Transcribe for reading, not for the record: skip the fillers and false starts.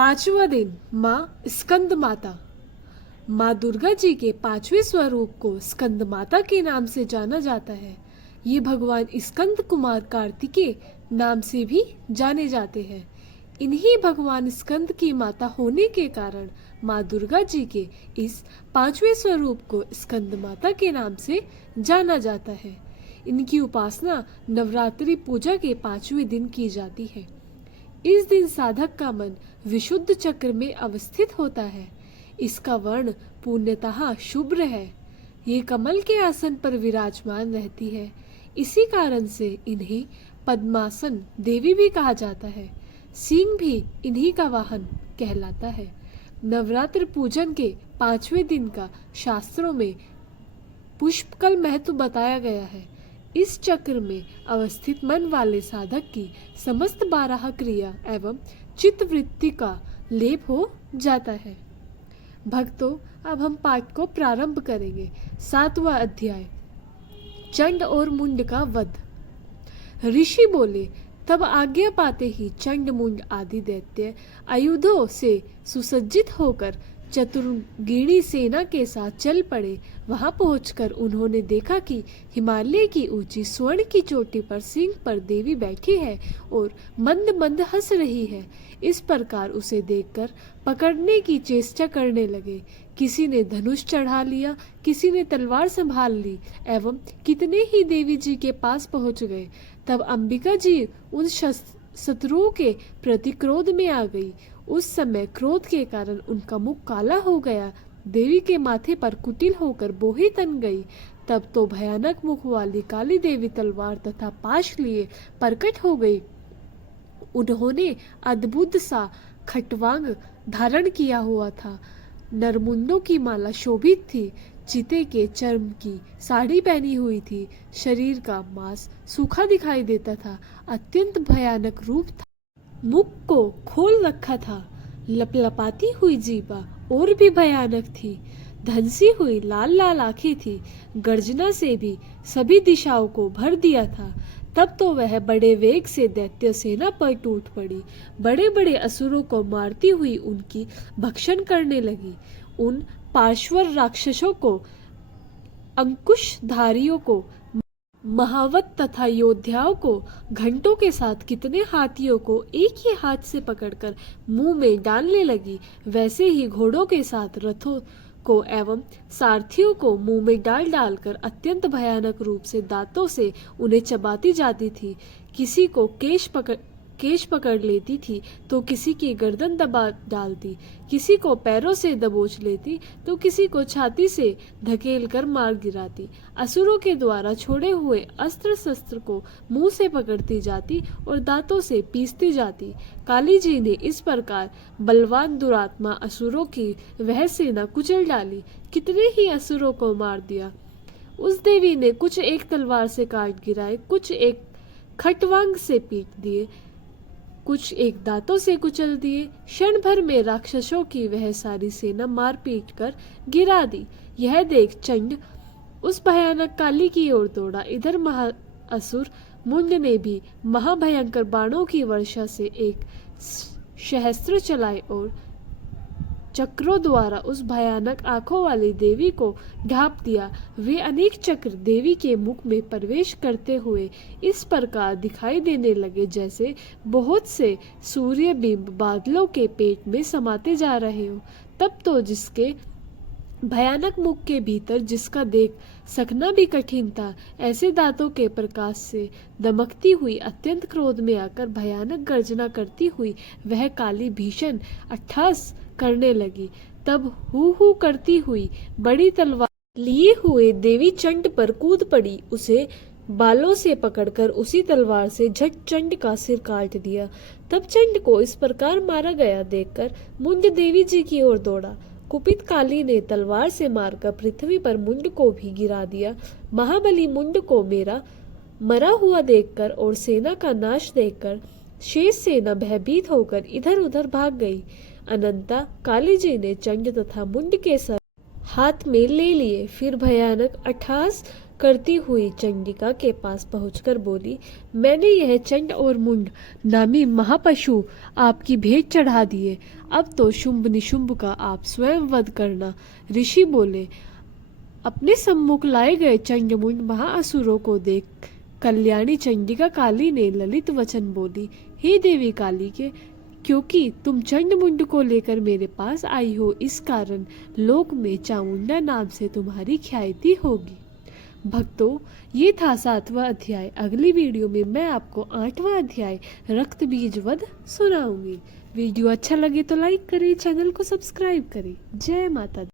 पांचवा दिन माँ स्कंद माता। माँ दुर्गा जी के पांचवें स्वरूप को स्कंद माता के नाम से जाना जाता है। ये भगवान स्कंद कुमार कार्तिकेय नाम से भी जाने जाते हैं। इन्हीं भगवान स्कंद की माता होने के कारण माँ दुर्गा जी के इस पांचवें स्वरूप को स्कंद माता के नाम से जाना जाता है। इनकी उपासना नवरात्रि पूजा के पांचवें दिन की जाती है। इस दिन साधक का मन विशुद्ध चक्र में अवस्थित होता है। इसका वर्ण पूर्णतः शुभ्र है। ये कमल के आसन पर विराजमान रहती है। इसी कारण से इन्हें पद्मासन देवी भी कहा जाता है। सिंह भी इन्हीं का वाहन कहलाता है। नवरात्र पूजन के पांचवें दिन का शास्त्रों में पुष्पकल महत्व बताया गया है। इस चक्र में अवस्थित मन वाले साधक की समस्त 12 क्रिया एवं चित्तवृत्ति का लेप हो जाता है। भक्तों, अब हम पाठ को प्रारंभ करेंगे। 7वां अध्याय, चंड और मुंड का वध। ऋषि बोले, तब आज्ञा पाते ही चंड मुंड आदि दैत्य आयुधों से सुसज्जित होकर चतुर्गिणी सेना के साथ चल पड़े। वहां पहुंचकर उन्होंने देखा कि हिमालय की ऊंची स्वर्ण की चोटी पर सिंह पर देवी बैठी है और मंद मंद हंस रही है। इस प्रकार उसे देखकर पकड़ने की चेष्टा करने लगे। किसी ने धनुष चढ़ा लिया, किसी ने तलवार संभाल ली एवं कितने ही देवी जी के पास पहुंच गए। तब अंबिका जी उन शत्रुओं के प्रति क्रोध में आ गई। उस समय क्रोध के कारण उनका मुख काला हो गया। देवी के माथे पर कुटिल होकर बोही तन गई। तब तो भयानक मुख वाली काली देवी तलवार तथा पाश लिए प्रकट हो गई। उन्होंने अद्भुत सा खटवांग धारण किया हुआ था। नरमुंडों की माला शोभित थी। चीते के चर्म की साड़ी पहनी हुई थी। शरीर का मांस सूखा दिखाई देता था। अत्यंत भयानक रूप था। मुख को खोल रखा था। लपलपाती हुई जीभा और भी भयानक थी। धंसी हुई लाल लाल आंखें थी। गर्जना से भी सभी दिशाओं को भर दिया था। तब तो वह बड़े वेग से दैत्य सेना पर टूट पड़ी। बड़े बड़े असुरों को मारती हुई उनकी भक्षण करने लगी। उन पार्श्वर राक्षसों को, अंकुशधारियों को, महावत तथा योद्धाओं को, घंटों के साथ कितने हाथियों को एक ही हाथ से पकड़कर मुंह में डालने लगी। वैसे ही घोड़ों के साथ रथों को एवं सारथियों को मुंह में डाल डालकर अत्यंत भयानक रूप से दांतों से उन्हें चबाती जाती थी। किसी को केश पकड़ लेती थी तो किसी की गर्दन दबा डालती, किसी को पैरों से दबोच लेती तो किसी को छाती से धकेल कर मार गिराती। असुरों के द्वारा छोड़े हुए अस्त्र शस्त्र को मुंह से पकड़ती जाती और दांतों से पीसती जाती। काली जी ने इस प्रकार बलवान दुरात्मा असुरों की वह सेना कुचल डाली। कितने ही असुरों को मार दिया। उस देवी ने कुछ एक तलवार से काट गिराए, कुछ एक खटवांग से पीट दिए, कुछ एक दांतों से कुचल दिए। क्षण भर में राक्षसों की वह सारी सेना मार पीट कर गिरा दी। यह देख चंड उस भयानक काली की ओर दौड़ा। इधर महाअसुर मुंड ने भी महाभयंकर बाणों की वर्षा से एक सहस्त्र चलाए और चक्रों द्वारा उस भयानक आंखों वाली देवी को ढांप दिया। वे अनेक चक्र देवी के मुख में प्रवेश करते हुए इस प्रकार दिखाई देने लगे जैसे बहुत से सूर्य बिंब बादलों के पेट में समाते जा रहे हो। तब तो जिसके भयानक मुख के भीतर जिसका देख सकना भी कठिन था, ऐसे दांतों के प्रकाश से दमकती हुई अत्यंत क्रोध में आकर भयानक गर्जना करती हुई वह काली भीषण अट्टहास करने लगी। तब हू करती हुई बड़ी तलवार लिए हुए देवी चंड पर कूद पड़ी। उसे बालों से पकड़कर उसी तलवार से झट चंड का सिर काट दिया। तब चंड को इस प्रकार मारा गया देखकर मुंड देवी जी की ओर दौड़ा। कुपित काली ने तलवार से मारकर पृथ्वी पर मुंड को भी गिरा दिया। महाबली मुंड को मरा हुआ देखकर और सेना का नाश देखकर शेष सेना भयभीत होकर इधर उधर भाग गई। अनंता काली जी ने चंड तथा मुंड के सर हाथ में ले लिए। फिर भयानक अट्टहास करती हुई चंडिका के पास पहुंचकर बोली, मैंने यह चंड और मुंड नामी महापशु आपकी भेंट चढ़ा दिए। अब तो शुंभ निशुंभ का आप स्वयं वध करना। ऋषि बोले। अपने सम्मुख लाए गए चंड मुंड महाअसुरों को देख कल्याणी चंडिका काली ने ललित वचन बोली, हे देवी काली के, क्योंकि तुम चंड मुंड को लेकर मेरे पास आई हो, इस कारण लोक में चामुंडा नाम से तुम्हारी ख्याति होगी। भक्तों, ये था 7वां अध्याय। अगली वीडियो में मैं आपको 8वां अध्याय रक्त बीज वध सुनाऊंगी। वीडियो अच्छा लगे तो लाइक करें, चैनल को सब्सक्राइब करें। जय माता दी।